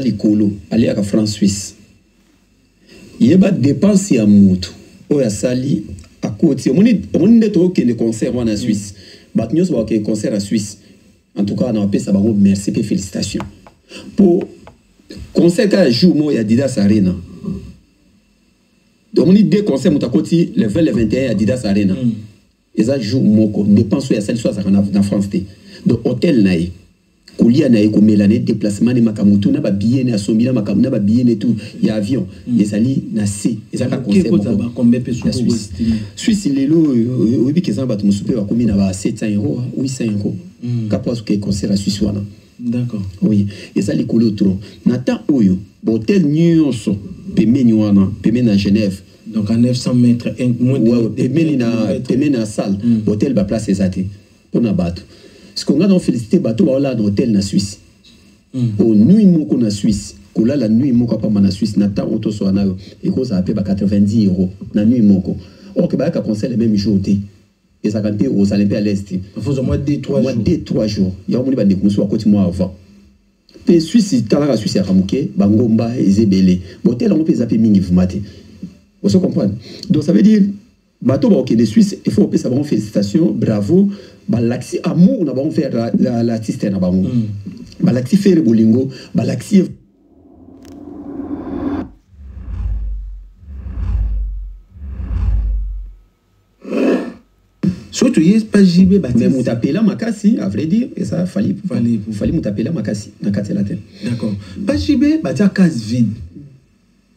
les colos, aller à France Suisse. Il y a des dépenses à Moutou. Il y a sali à côté. On est des concerts en Suisse. Nous avons des concerts en Suisse. En tout cas, on a appelé ça merci et félicitations. Pour concert qu'à jour, il y a Adidas Arena. Donc, on a deux concerts à côté, le 20 et le 21 Adidas Arena. Et ça joue moko dépense ya sali soit en France té donc hôtel naï kulia naï ko melane déplacement ne makamutu na ba billet na somila makamuna ba billet ne tout ya avion et sali na C et ça ka conseil combien personnes Suisse lelo obi kezan ba tumusupe ba komi na ba 700 € 800 € kapos ke conseil la Suisse wana d'accord oui et ça les kolo trop na temps oyo hôtel nyonso pemeni wana pemeni na Genève. Donc à 900 mètres, moins de la salle, l'hôtel va placer ça. On a battu. Ce qu'on a dans félicité, bateau va là dans l'hôtel en Suisse. Au nuit moko en Suisse, qu'on a la nuit moko pas en Suisse, n'attend auto soit na et qu'on ça paye 90 € la nuit moko. Or que bah qu'à conseil le même jour et ça quand aux Olympiques à l'est. Il faut au moins 2-3 jours. Il y a au moins des consours à côté moi avant. Les Suisse, il la Suisse à Ramouké, Bangomba et Zébélé. L'hôtel on peut zapper mingi vous mater. Vous comprenez? Donc ça veut dire, bateau ok des Suisses, il faut savoir félicitations, bravo. Balaxi amour, on a bon faire l'artiste na bango. Balaxi faire bolingo, balaxi. Surtout il pas JB Baptiste. Mais Moutapela Makasi, à vrai dire, et ça fallait Moutapela Makasi, na la tête. D'accord. Pas JB, Batia case vide.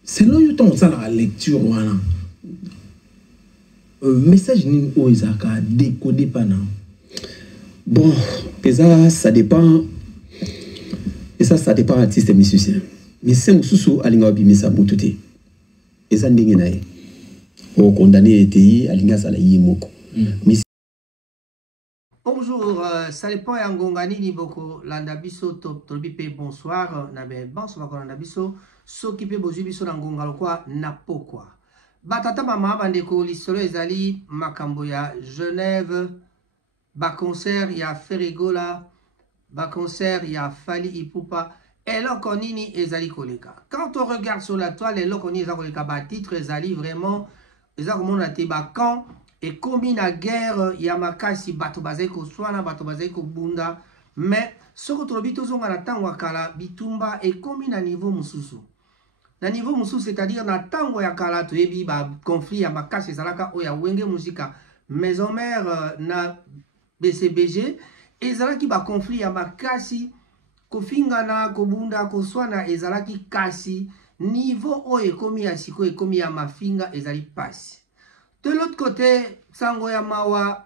C'est là où on a la lecture. Message ni oizaka décodé pendant. Bon, et ça dépend. Et ça dépend artiste et musicien. Mais c'est un sous alinga bi mesa mutute. Et ça ndenge nae. O condamné été alinga sala yimoko. Bonjour, ça dépend ya ngongani ni boko landa biso top tobipe bonsoir na be bonsoir ko landa biso. Soki pe bozu biso na ngonga lokwa na pokwa batata mama bandeko lisolo ezali makambo ya Genève ba concert ya Ferigola ba concert ya Fali Ipupa eloko nini ezali koleka. Quand on regarde sur la toile eloko nini ezali koleka ba titre ezali vraiment ezali komona te ba quand et komi na guerre ya makasi bato bazali ko swana bato bazali ko bunda mais soko tolobi tozonga na tango kala bitumba et komi na niveau mususu. Na niveau musu c'est-à-dire na tango ya kala toyebi ba conflit ya makasi ezalaka oya wenge musika maison mère na BCBG ezalaki ba conflit ya makasi kofingana kobunda koswana ezalaki kasi niveau oyo ekomi ya siko ekomi ya mafinga ezali pasi. De l'autre côté sango ya mawa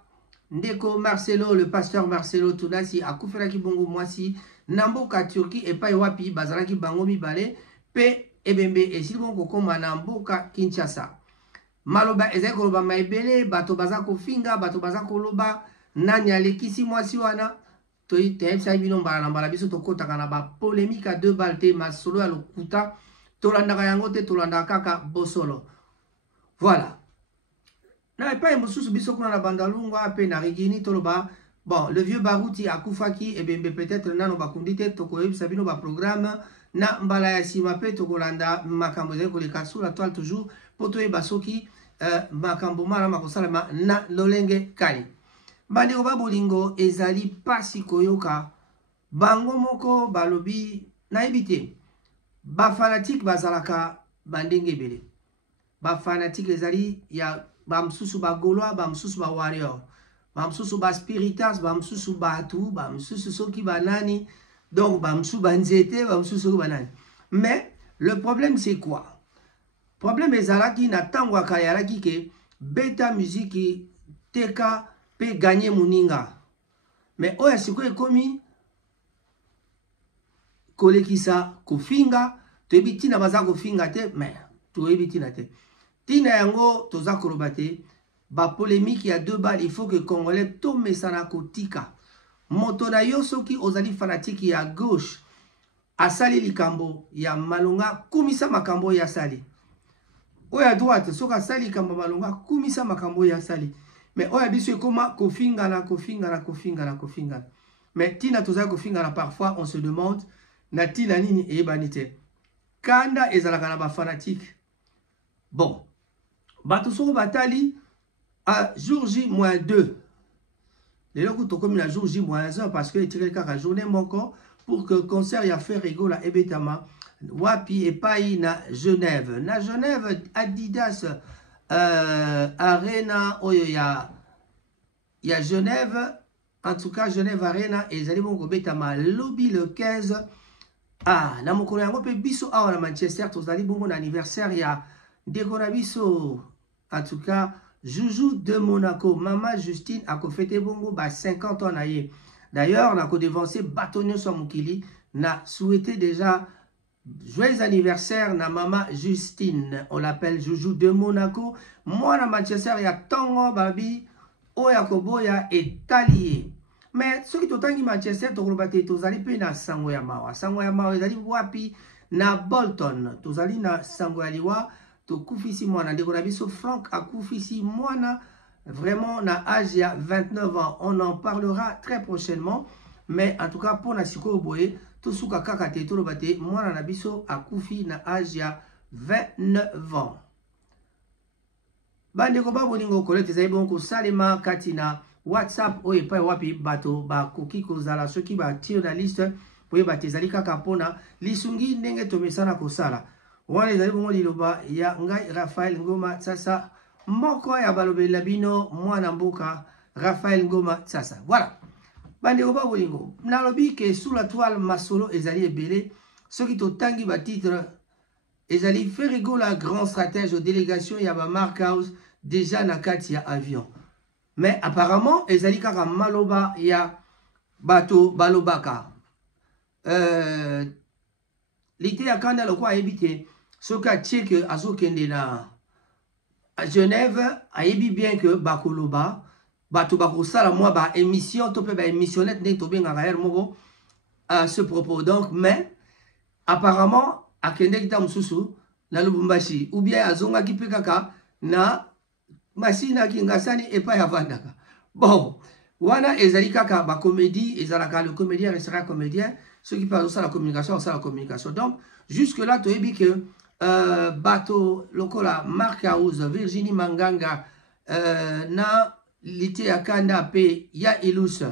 ndeko Marcelo le pasteur Marcelo Tunasi akufelaki bongo mwasi na mboka Turquie epai wapi bazalaki bango mibale pe ebembe esili bongo koma na mboka Kinshasa. Maloba ezali koloba maebele bato baza kofinga bato baza koloba nani alekisi mwasi wana toyebisa bino mbala na mbala biso tokotaka na ba polémique à deux balles te masolo ya lokuta tolandaka yango te tolandaka kaka bosolo. Voilà. Na epai mosusu biso kuna na bandalungwa pe na rigini toloba bon le vieux Barouti akufaki ebembe peut-être nano bakundi te tokoyebisa bino ba programme na mbala ya sima pe tokolanda makambo ezali koleka sur la toile toujours po toyeba soki makambo malama kosalama na lolenge kali. Bandeko ba bolingo ezali pasi koyoka bango moko balobi nayebi te ba fanatique bazalaka bandenge ebele. Ba fanatique ezali ya ba msusu ba Gaulois ba msusu ba warrior ba msusu ba spiritas ba msusu batu ba msusu soki banani. Donc, mais le problème c'est quoi? Le problème est que na tangwa kayaraki ke beta musique teka pe gagner muninga. Mais oya siko ekomi kolekisa kofinga toyebi tina baza kofinga te mais toyebi tina te. Tina yango toza koloba te ba polémique ya deux balles il faut que Congolais tome sana kotika. Moto na yo soki ozali fanatique ya gauche asali likambo ya malonga kumisa makambo ya sali. Oya droite soka asali likambo malonga kumisa makambo ya sali. Mais oya biso ekoma kofinga na. Mais tina tozali kofinga na parfois on se demande Natina nini ebanite. Kanda ezalaka na ba fanatique. Bon. Bato soko batali à jour J-2. Les locaux sont comme la jour J-1 parce que tiré kaka journée moko pour que le concert y a fait rigolo à Ebetama. Wapi et Paï na Genève. Na Genève, Adidas Arena, oh il y a Genève. En tout cas, Genève Arena et Zalibon Betama lobby le 15. Ah, na mokolo yango pe biso à Manchester, tous Zalibon mon anniversaire, il y a Dekonabiso. En tout cas, Joujou de Monaco, Maman Justine a fêté bongo 50 ans. D'ailleurs, on a devancé Batonio Samukili, n'a souhaité déjà joyeux anniversaire na Maman Justine. On l'appelle Joujou de Monaco. Moi, na Manchester, il y a Tongo Babi, Oyakoboya et Talié. Mais ceux qui sont en Manchester, ils allez payer na Sangoyamawa. Sangoyamawa, ils allaient wapi na Bolton. Ils allaient na Sangoyaliwa. Kufisi Mwana, Dekonabiso Franck a Kufisi Mwana, vraiment na âge il y a 29 ans. On en parlera très prochainement, mais en tout cas pour Nasiko Oboye, tout ce kakate tout le bate, Mwana Nabiso a Kufi na âge il y a 29 ans. Bandeko ba bolingo kolete zaibon ko salema katina WhatsApp oye pa wapi bato ba koki kozala soki ba tire na liste pour batezali kaka pona lisungi ndenge tomesana kosala. Wana ezali bongo liloba ya ngai Raphaël Ngoma Tsasa moko ya balobe labino mwana mboka Raphaël Ngoma Tsasa. Voilà. Bande oba bolingo. Nalobi ke sous la toile masolo ezali ebele soki totangi ba titre ezali Ferrigo la grand stratège aux délégations ya ba Mark House déjà na kati ya avion. Mais apparemment ezali kaka maloba ya bato balobaka. L'ité ya kanda lokwa ebite soka tchèque azo kende na Genève ayebi bien que bakoloba bato bakosala moi ba émission to pe ba émissionnette ne to benga gaer moko à ce propos. Donc mais apparemment akende kita mususu na Lubumbashi ou bien azonga ki pe kaka na masina kingasani epa ya vandaka. Bon wana ezali kaka ba comédie ezalaka le comédien restera comédien, ceux qui parlent ça la communication. Donc jusque là tu ebi que bato lokola Mark House, Virginie Manganga na lité akanda pe ya ilus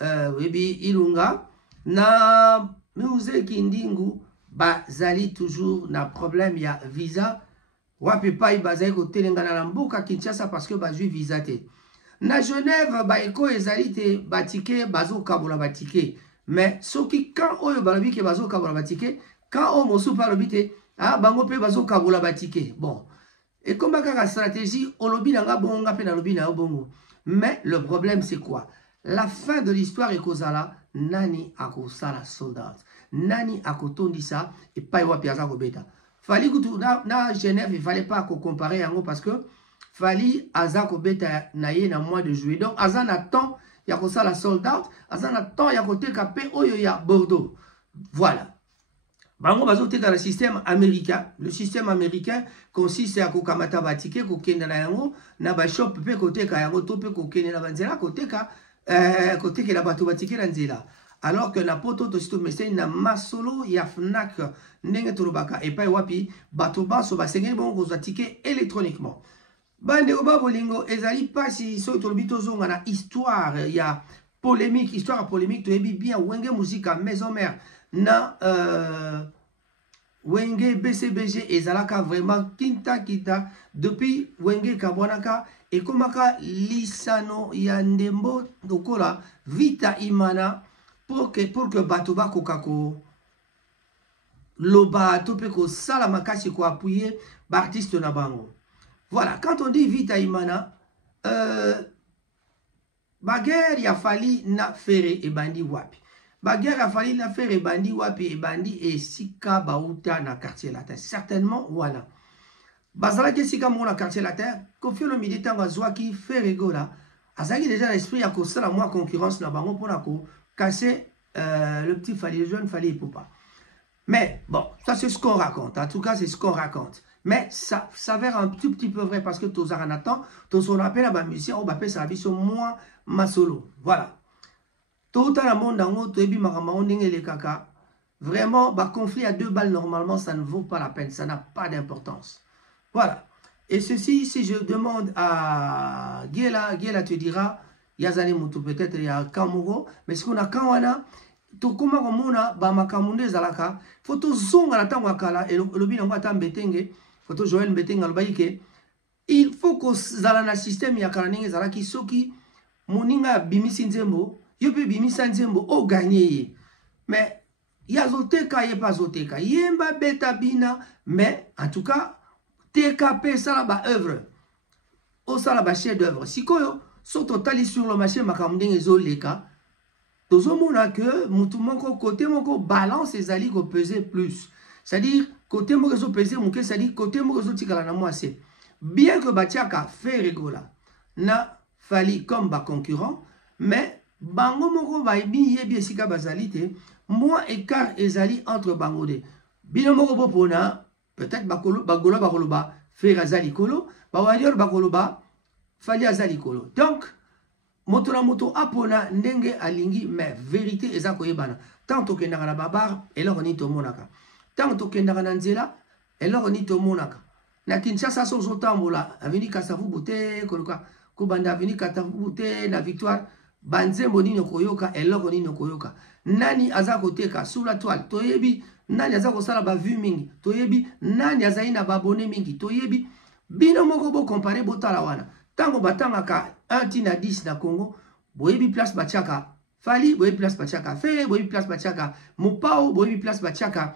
webi ilunga na Muse Kindingu bazali toujours na problème ya visa wapi pa bazali ko telengana na mboka Kinshasa parce que bazui visa te na Genève ba eko ezali te batike bazo kabola batike mais soki quand oyo balobi ke bazo kabola batike quand o mosu pa lobite ah, bango pe bazo kabola batike. Bon. Et comme la stratégie, on lobby nanga bonga pe na lobby na bongo. Mais le problème c'est quoi? La fin de l'histoire est kozala nani akosala soldat. Nani akotondi ça et pas wa piaza ko beta. Fali kutu na Genève, il fallait pas ko comparer yango parce que fali azako beta na ye na mois de juillet. Donc azan attend ya kosala soldat, azan attend ya koteka pe oyo ya Bordeaux. Voilà. Bango bazoteka le système américain. Le système américain consiste à kokamata batike kokenda na yango na ba shop pe koteka yango to pe kokende na banzela koteka koteka la bato batike na nzela. Alors que na poto to sito message na masolo ya Fnac ndenge tolobaka et pa wapi bato baso basengeli bon kozwa ticket électroniquement. Bande oba bolingo ezali pasi so tolobi tozonga na histoire ya polémique, histoire polémique to ebi bien wenge musique maison mère na Wenge BCBG ezalaka vraiment kita depuis Wenge kabwanaka et komaka lisano ya ndembo dokola vita imana pour que bato bakokako loba tope ko sala makasi ko appuyer ba artiste na bango. Voilà, quand on dit vita imana baguerre ya fali na fere e bandi wapi. Baguerre a fallu la faire et bandi wapi et bandi et sika bauta na quartier latin. Certainement, voilà. Bazala ke sika mona quartier latin, confie le militant à Zouaki fait rigola. Azaki déjà l'esprit à cause de la moi concurrence na bango pour la casser le petit fali, le jeune fali et poupa. Mais bon, ça c'est ce qu'on raconte. En tout cas, c'est ce qu'on raconte. Mais ça s'avère un tout petit peu vrai parce que tous aranatan, tous on appelle à ma musicien, on appelle ça biso moi ma solo. Voilà. Tout à la monde dans notre ebi makamao ndenge le kaka vraiment, bah, conflit à 2 balles, normalement, ça ne vaut pas la peine. Ça n'a pas d'importance. Voilà. Et ceci, si je demande à Giela, Giela te dira, Yazani Moutou, peut-être il y a Kamuro, mais ce qu'on a Kawana, to kuma komona ba makamunde zalaka photo zonga na tango akala et le bino ngata mbetenge photo Joël Mbetenga lobaike il faut que zala na système ya kala ninge zalaki soki moninga bimisi nzembo yo pe bimisa nzembo o gagner mais yazoteka ye pas zoteka yemba beta bina mais en tout cas TKP sala ba œuvre o sala ba chef d'œuvre sikoyo so totali sur le marché makamundenge zoleka tozomona que mutu moko côté moko balance ezali ko peser plus, c'est-à-dire côté moko zo peser muke, c'est-à-dire côté moko zo tikala na mwase bien que batiaka fait rigola na fali comme ba concurrent mais bango moko ba bi yebi esika bazali te moi écart ezali entre bango de bino moko bopona peut-être bakolo bakoloba faire azali kolo ba wadior bakoloba fali azali kolo donc moto na moto apona ndenge alingi mais vérité eza koyebana tant tokendaka na babar eloko nini tomonaka tant tokendaka na nzela eloko nini tomonaka na Kinshasa so ozotambola aveni Kasavubu te koluka kobanda aveni Kasavubu te na Victoire banzembo nini okoyoka eloko nini okoyoka nani aza koteka sur la toile toyebi nani aza kosala ba vue mingi toyebi nani azali na babone mingi toyebi bino moko bo comparer botala wana tango batangaka 1 tina 10 na Congo boyebi place batiaka fali boyebi place batiaka fe boyebi place batiaka mopao boyebi place batiaka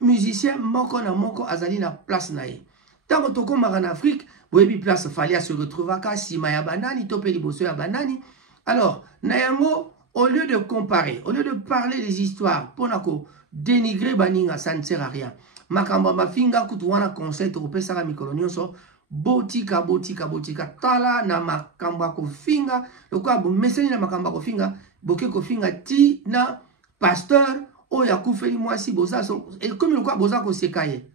musicien moko na moko azali na place na ye tango tokomaka en Afrique boyebi place fali a se retrouvaka sima ya banani to pe liboso ya banani. Alors na yango au lieu de comparer, au lieu de parler des histoires ponako dénigrer baninga, ça ne sert à rien. Makamba mafinga kutu wana conseil to kopesa mikolo nyonso botika tala na makamba kofinga lokwa bo meseni na makamba kofinga boke kofinga ti na pasteur o ya kufeli mwasi boza so et comme lokwa boza ko sekaye.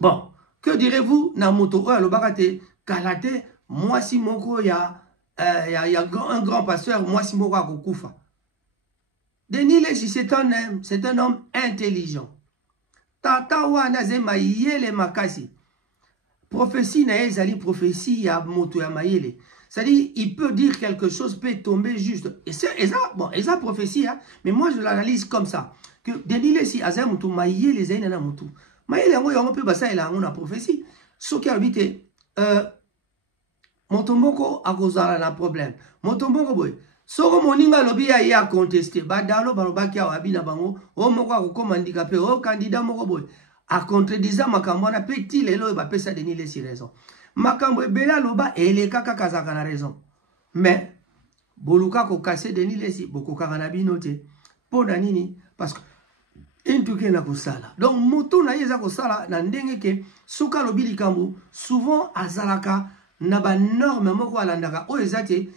Bon, que direz-vous na moto o alobaka te kalate mwasi moko ya un grand pasteur mwasi moko akokufa. Denis Lesi c'est un homme intelligent. Tata wana zema yele makasi. Prophétie na ezali prophétie ya moto ya mayele. C'est-à-dire, il peut dire quelque chose, peut tomber juste. Et c'est bon, et ça prophétie, hein, mais moi je l'analyse comme ça. Que Denis Lesi azay moto mayele les aina na moto. Mayele yango yango pe basa ela yango na prophétie. Soki habite moto moko akozala na problème. Moto moko boy. Soko moninga lobi ya contester. Badalo balobaki ya wabina bango. O moko akokoma handicapé. O candidat moko boy. A contredisant makambo na petit lelo ba pesa Denis Lesi raison. Makambo bela loba ele kaka kazaka na raison. Mais boluka ko casser Denis Lesi boko kaka na binote. Pona nini parce que intuke na kosala. Donc moto na yeza kosala na ndenge ke soka lobi likambo souvent azalaka na ba norme moko alandaka o ezate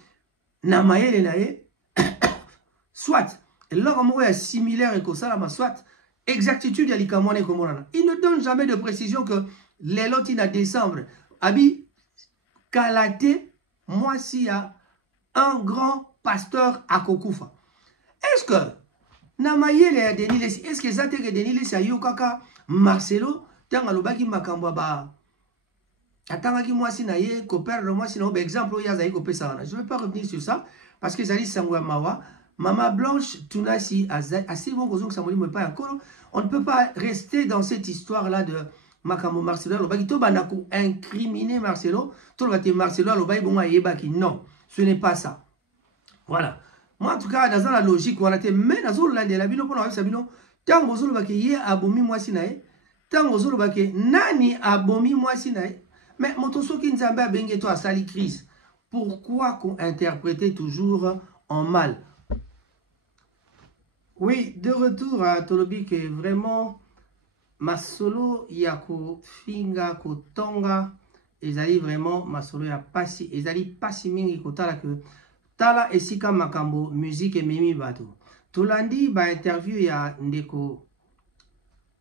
na mayele na ye soit eloko moko ya similaire ekosala ma soit exactitude ya likamwana ekomona. Il ne donne jamais de précision que les lotis na décembre abi kalate moi si ya un grand pasteur à Kokufa. Est-ce que na mayele ya Denis Lesi est-ce que ça te que Denis Lesi ayokaka Marcelo tanga lobaki makambo ba atanga ki moi si na ye ko perdre moi si na ba exemple ya za ko pesa wana. Je ne vais pas revenir sur ça parce que zali sangwa mawa. Mama Blanche, Tunasi, assez bon que ça me pas encore. On ne peut pas rester dans cette histoire-là de Makamo Marcelo. Le bagito banako incriminer Marcelo. Tout le temps Marcelo, le bail bon à yebaki. Non, ce n'est pas ça. Voilà. Moi, en tout cas, dans la logique, on a été mais dans la de la bino pour la sabino. Tant que vous le baki ye abomi moi sinae. Tant que vous le baki nani abomi moi sinae. Mais motoso qui nzamba bengue toi sali crise. Pourquoi qu'on interprète toujours en mal? Oui, de retour à Tolobi que vraiment masolo yako finga ko tonga ezali vraiment masolo ya pasi ezali pasi mingi kotala que tala esika makambo musique et mimi bato tolandi ba interview ya ndeko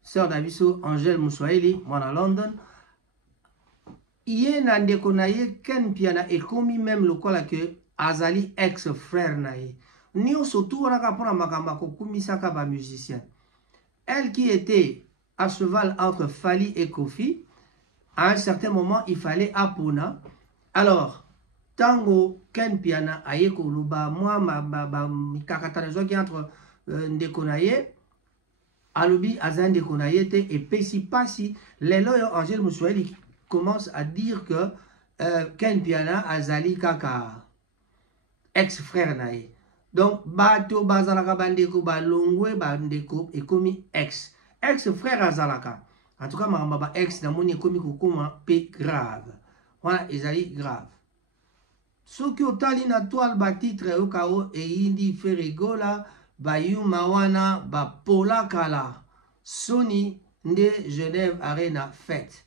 sœur Daviso Angèle Moussoaeli mwana London iye na ndeko na ye ken piana ekomi même lokola que azali ex frère na ye Nio surtout on a pour la makamako kumisaka ba musicien. Elle qui était à cheval entre Fali et Kofi, à un certain moment il fallait Apuna. Alors tango Ken Piana ayeko luba moi ma kakatana qui entre Ndekonaye Alobi Azan Ndekonaye te et pesi pasi les loyaux Angèle Moussoueli commence à dire que Ken Piana azali kaka ex-frère nae. Donc bato bazalaka bandeko balongwe bandeko ekomi ex-frère azalaka. En tout cas ma ex na moni ekomi kokoma pe grave. Voilà, ezali grave. Soki otali na toile ba titre okao e indi ferigola ba yuma wana ba pola kala Sony nde Genève Arena fête.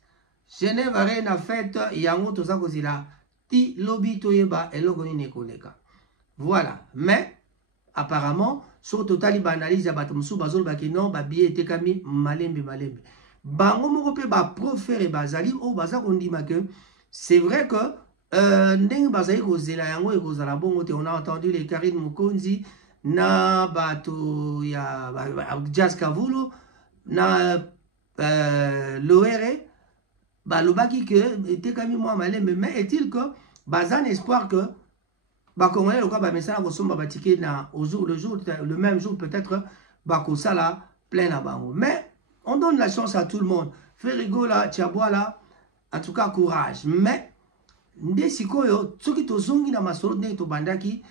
Genève Arena fête yango toza kozila ti lobby toyeba eloko nini koleka. Voilà, mais apparemment sur total banalise bato musu bazol baki non ba billet tekami malembe bango moko pe ba profere bazali o baza kondima que c'est vrai que ndenge bazali kozela yango e kozala bongo te. On a entendu les Karine Mukonzi na bato ya Jazz Kavulo na Loere balobaki que tekami moi malembe, mais est-il que bazan espoir que Congolais le quoi message kosomba ba ticket na au jour le même jour peut-être bakosala plein à bango. Mais on donne la chance à tout le monde. Ferigola, Tiaboala, en tout cas courage. Mais nde sikoyo soki tozongi na masolo ndenge tobandaki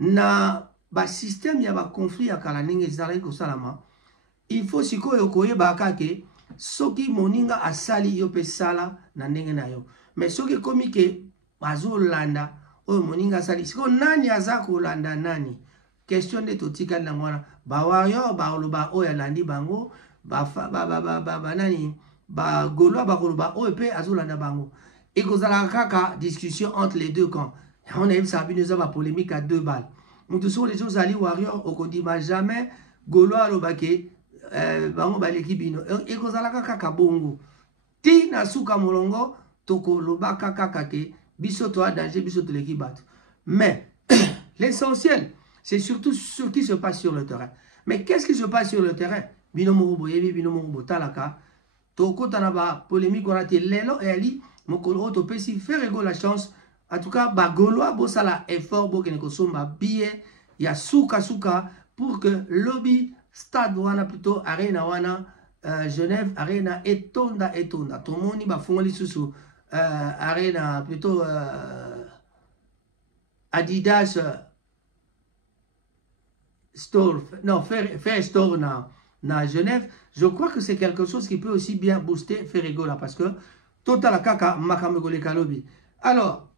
na ba système ya ba conflit ya kala ndenge ezalaki kosalama, il faut sikoyo koyeba kake soki moninga asali yo pe sala na ndenge na yo. Mais soki komi ke bazolanda oyo moninga asali siko nani aza kolanda nani, question de totikali na mwana ba warrior ba loba oyo alandi bango ba nani ba golwa ba koloba oyo pe azolanda bango. Et kozala kaka discussion entre les deux camps. On a eu ça ba polémique à deux balles. Nous tous les gens ali warrior au kondima jamais golwa lobake bango baleki bino et kozala kaka bongo ti na suka molongo toko lobaka kaka ke biso to a danger biso to leki bato. Mais l'essentiel c'est surtout ce qui se passe sur le terrain. Mais qu'est-ce qui se passe sur le terrain? Bino morobo yebi bino morobo talaka toko tanaba polémique on a été lelo et ali mokolo to pesi faire ego la chance. En tout cas ba goloa bosala effort bo keneko somba billet ya suka pour que lobby stade wana plutôt arena wana Genève Arena etonda tomoni ba fongoli susu arena plutôt Adidas store non faire store na Genève. Je crois que c'est quelque chose qui peut aussi bien booster Ferregola parce que total kaka makamegole kalobi. Alors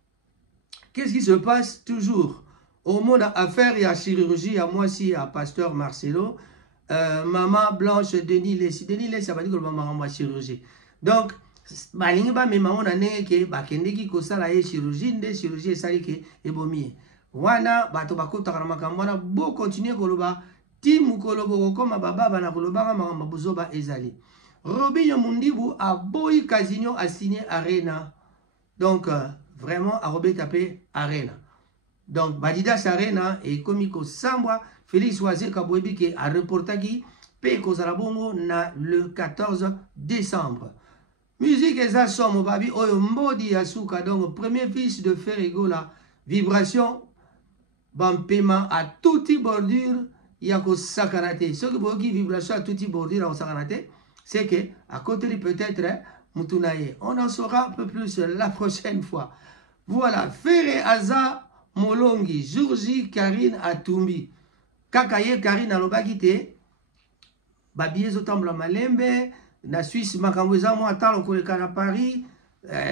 qu'est-ce qui se passe toujours au monde à affaire et à chirurgie à moi si à Pasteur Marcelo Maman Blanche Denis Lessi ça va dire que maman chirurgie. Donc balingi ba me maman na ndenge ke bakendeki kosala ye chirurgie esali ke ebomi wana bato bakotaka na makambo wana bo continuer koloba ti mukolobo koma baba bana kolobaka makambo bozoba ezali. Robinho Mundibu a boyi Casino a signé Arena. Donc vraiment a Robert tapé Arena. Donc Badidas Arena et Komiko Sambwa Félix Oazé Kabouebi qui a reporté qui paye Kozarabongo na le 14 décembre. Musique eza somo babi oyo mbodi asuka donc premier fils de Ferregola vibration bampema à touti bordure yako sakanate. Ce que boki vibration à touti bordure à sakanate c'est que à côté peut-être Mutunaye. On en saura un peu plus la prochaine fois. Voilà, Ferre Aza Molongi, Jourji Karine Atumbi. Kakaye Karine Alobagite, Babiye Zotambla Malembe, la Suisse Makamweza Moatal au Paris.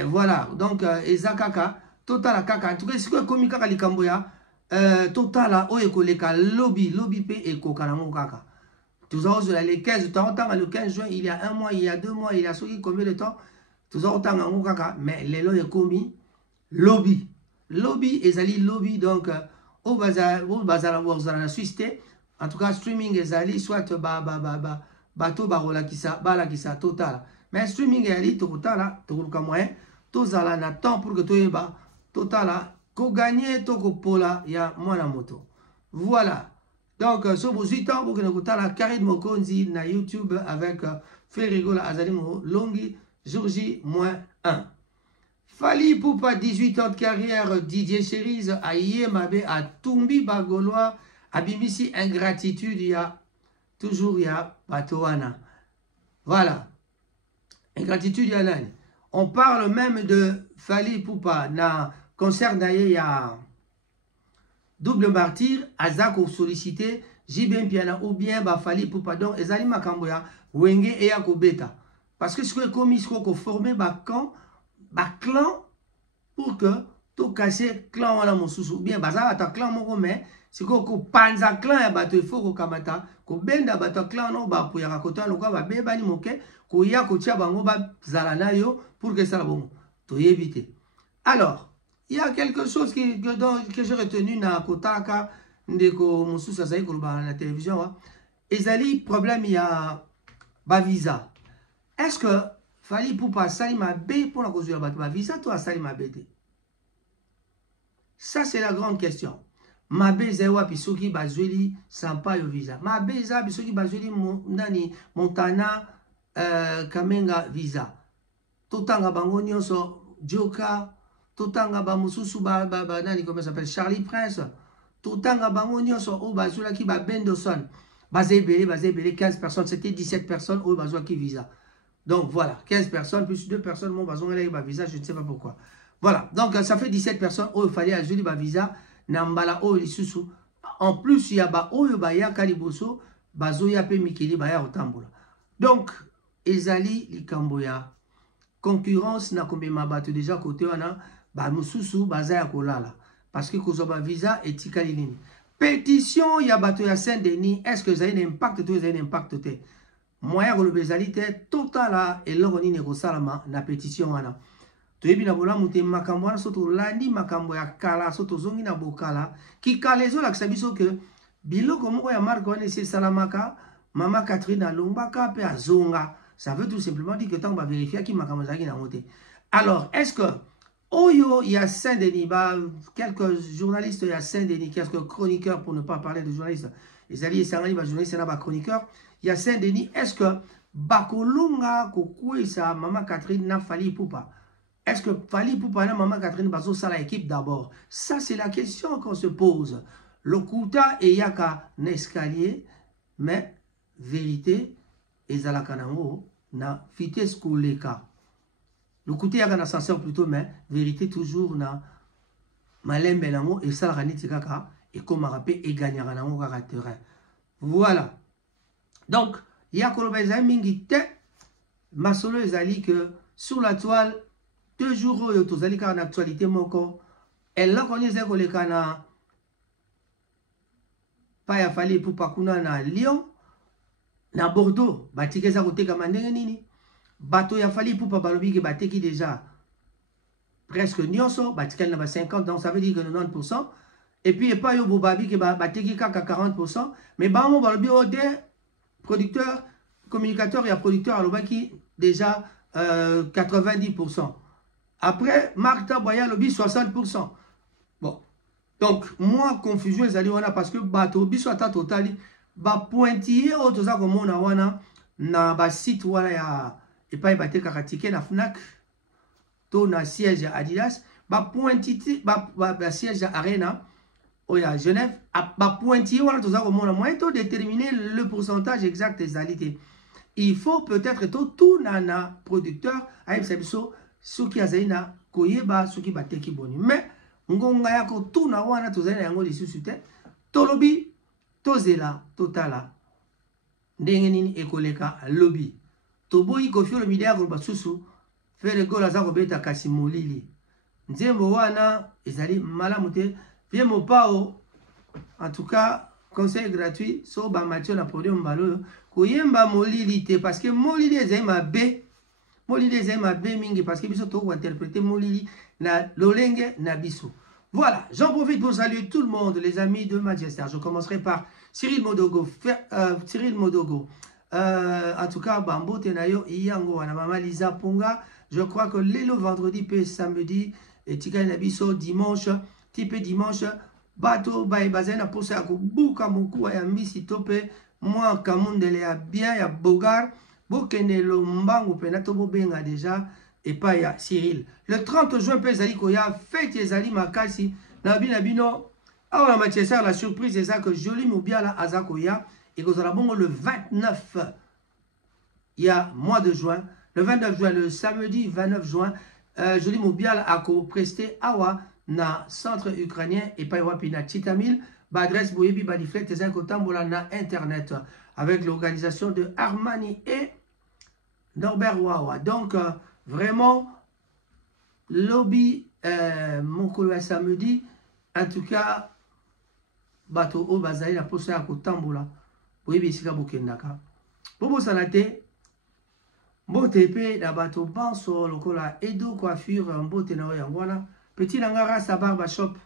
Voilà, donc Eza Kaka, Total Kaka. En tout cas, c'est quoi comme Kaka Likamboya, Total Oekoleka, Lobby P et Kokalango Kaka. Tout ça, les 15 temps, le 15 juin, il y a un mois, il y a 2 mois, il y a combien de temps? Tout ça, mais les lois commis lobby. Lobby, ezali lobby, donc, au bazar, la Suisse, en tout cas, streaming, ezali, soit, bateau, barola, qui sa, total. Mais streaming, ezali, total, moyen, tozala, na temps pour que tu total, ko gagner, toko pola, ya, moi la moto. Voilà. Donc, sur vos 8 ans, vous avez la Karim Mokonzi na YouTube avec Ferrigo la Azalimo Longi, Jourji -1. Fali Poupa, 18 ans de carrière, Didier Cherise, à Yemabe, à Tumbi Bagolois, à Bimisi, ingratitude, il y a toujours, il y a Batoana. Voilà. Ingratitude, il y a l'année. On parle même de Fali Poupa, na concert d'ailleurs, il y a double martyr, Azako sollicité, Jibem Piana ou bien Fali Poupa. Donc, Ezali Makamboya, Wenge et Yako Beta. Parce que ce que commis, ce qu'on formé, camp, clan, pour que tout casser clan wala mosusu. Ou bien, baza ta clan moko mais, c'est qu'on panza clan ya bato il faut qu'on kamata, qu'on benda bato clan no ba pour ya rakota lo ba beba ni moke, ko ya ko tia bango ba zalana yo pour que ça la bon. To éviter. Alors, il y a quelque chose que j'ai retenu na kotaka ndeko mosusu sa ko ba na télévision. Ezali problème il y a ba visa. Est-ce que Fali Poupa sali ma B pour la cause de la visa, toi sali ma BT. Ça c'est la grande question. Ma B zewa pisoki bazweli sampa yo visa. Ma B za pisoki bazweli nani Montana Kamenga visa. Totanga bango nyonso Joka, totanga ba mususu ba nani comment ça s'appelle Charlie Prince. Totanga bango nyonso o bazula ki ba Bendoson. Bazebele 15 personnes, c'était 17 personnes au bazwa ki visa. Donc voilà, 15 personnes plus 2 personnes, mon bazon est visa, je ne sais pas pourquoi. Voilà, donc ça fait 17 personnes, il fallait ajouter le visa, nambala o lisusu. En plus, il y a ba o ya kaliboso, bazo ya pe mikili ba ya otambola. Donc, ezali likamboya. Concurrence na kombe mabato déjà côté wana, ba mususu baza ya kolala. Parce que kozoba visa et tikalilini. Pétition ya bato ya Saint-Denis, est-ce que ça a un impact, tout ça a un impact te? Moya ko lobezalité totala et loroni nego salama na pétition wana. Toyebi na bola muté makambo wana soto landi makambo ya kala soto zongi na bokala ki kalezo la kisabiso que biloko moko ya marque wana c'est salamaka mama Catherine Alumbaka pe azonga. Ça veut tout simplement dire que tant va vérifier qui makambo zaki na moté. Alors, est-ce que Oyo, il y a Saint-Denis, quelques journalistes, il y a Saint-Denis, quelques chroniqueurs, pour ne pas parler de journalistes, les alliés Sangani, journalistes, il y a chroniqueurs, il y a Saint-Denis, est-ce que Bakolunga, Kokoué, sa maman Catherine, n'a Fali Poupa? Est-ce que Fali Poupa, na maman Catherine, bazo ça l'équipe d'abord? Ça, c'est la question qu'on se pose. Le Kouta et Yaka n'escalier, mais vérité, et Zalakanango, na vitesse kouleka. Le côté y a un ascenseur plutôt, mais vérité toujours na malin belango et ça la tikaka et comme rappé et gagnera na terrain. Voilà. Donc, il y a kolobeza mingi te masolo ezali que sur la toile 2 jours yo tozali ka na actualité moko elle la connaît ko le kana pa ya Fali Poupa kuna na Lyon na Bordeaux batikeza koteka mandenge nini. Bateau ya Fali Poupa balobi que bateki déjà presque nyonso batikal na 50, donc ça veut dire que 90%. Et puis pas yo bobabi que bateki kaka 40%, mais bango balobi ode producteur communicateur et producteur alobaki déjà 90%. Après Marc Taboya lobi 60%. Bon. Donc moi confusion ezali wana parce que bateau biso ata totali ba pointiller otoza komona wana na ba site wana ya et pas battre karatike na Fnac to na siège Adidas ba pointiti ba siège Arena ou à Genève ba pointiller wala toza komona moyen to déterminer le pourcentage exact des alités. Il faut peut-être tout nana producteur ayeb sabiso soki azaina koyeba soki bateki boni mais ngonga yako tout na wana tozali na yango lisusu te tolobi tozela totala ndenge nini ekoleka lobby. Toboyi Koffi Olomide ya koloba susu fere gola za kobeta kasi molili nzembo wana ezali malamu te vie mopao. En tout cas conseil gratuit so ba Mathieu na podium balo koyemba molili te parce que molili ezali mabe mingi parce que biso to interpréter molili na lolenge na biso. Voilà, j'en profite pour saluer tout le monde, les amis de Manchester. Je commencerai par Cyril Modogo. En tout cas, Bambo Tenayo, Iyango, Anamama Lisa Ponga. Je crois que le vendredi, samedi, et Tika Nabiso, dimanche, type dimanche, bato bazali na posa ya kobuka mokuwa ya mbisi to mpe mwa kamundele ya bien ya bogar bokende lombangu mpena to bobenga deja epai ya Cyril. Le 30 juin mpe ezali koya fete ezali makasi na bino bino awa na Manchester. La surprise eza que Jolie Moubiala aza koya ekozala bongo le 29 ya mois de juin. Le 29 juin, le samedi 29 juin, Jolie Moubiala a co-presté awa na centre ukrainien epai wapi na Chitamil. Adresse boyebi badiflet eza kotambola na internet avec l'organisation de Armani et Norbert Wawa. Donc vraiment lobby mokolo ya samedi, en tout cas bato o bazali na posa ya kotambola boyebi esika bokendaka bobosana te. Mbote pe na bato banso lokola Edo Coiffure mbote na yango wana petit nanga Rasta Barber Shop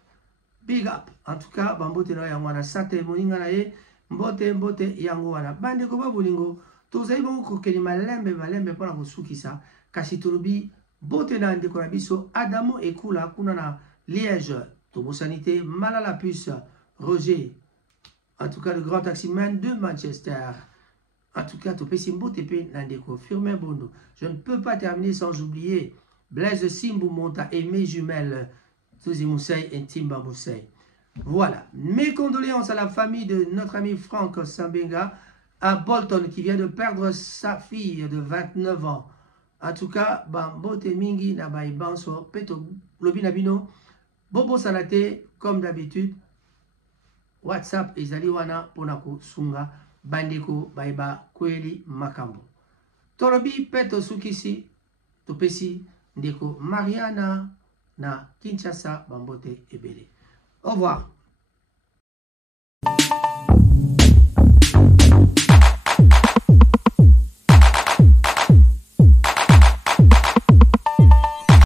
big up. En tout cas bambote na yango wana sate moninga na ye mbote yango wana bande ko babolingo tozali bongo kokeli malembe mpona kosukisa kasi tolobi mbote na ndeko na biso Adamo Ekula kuna na Liège tobosani te Malala Puce Roger, en tout cas le grand taximan de Manchester. En tout cas, Topesi Mbote pe Nandeko, Firmin Bondo. Je ne peux pas terminer sans oublier Blaise Simbou Monta et mes jumelles, Touzi Moussaï et Timba Moussaï. Voilà. Mes condoléances à la famille de notre ami Franck Sambenga à Bolton qui vient de perdre sa fille de 29 ans. En tout cas, Mbote Mingi Nabai Banso, Peto Lobinabino, Bobo Salate, comme d'habitude. WhatsApp ezali wana ponako sunga bandeko baiba kweli makambo tolobi peto sukisi topesi ndeko Mariana na Kinshasa bambote ebele. Au revoir.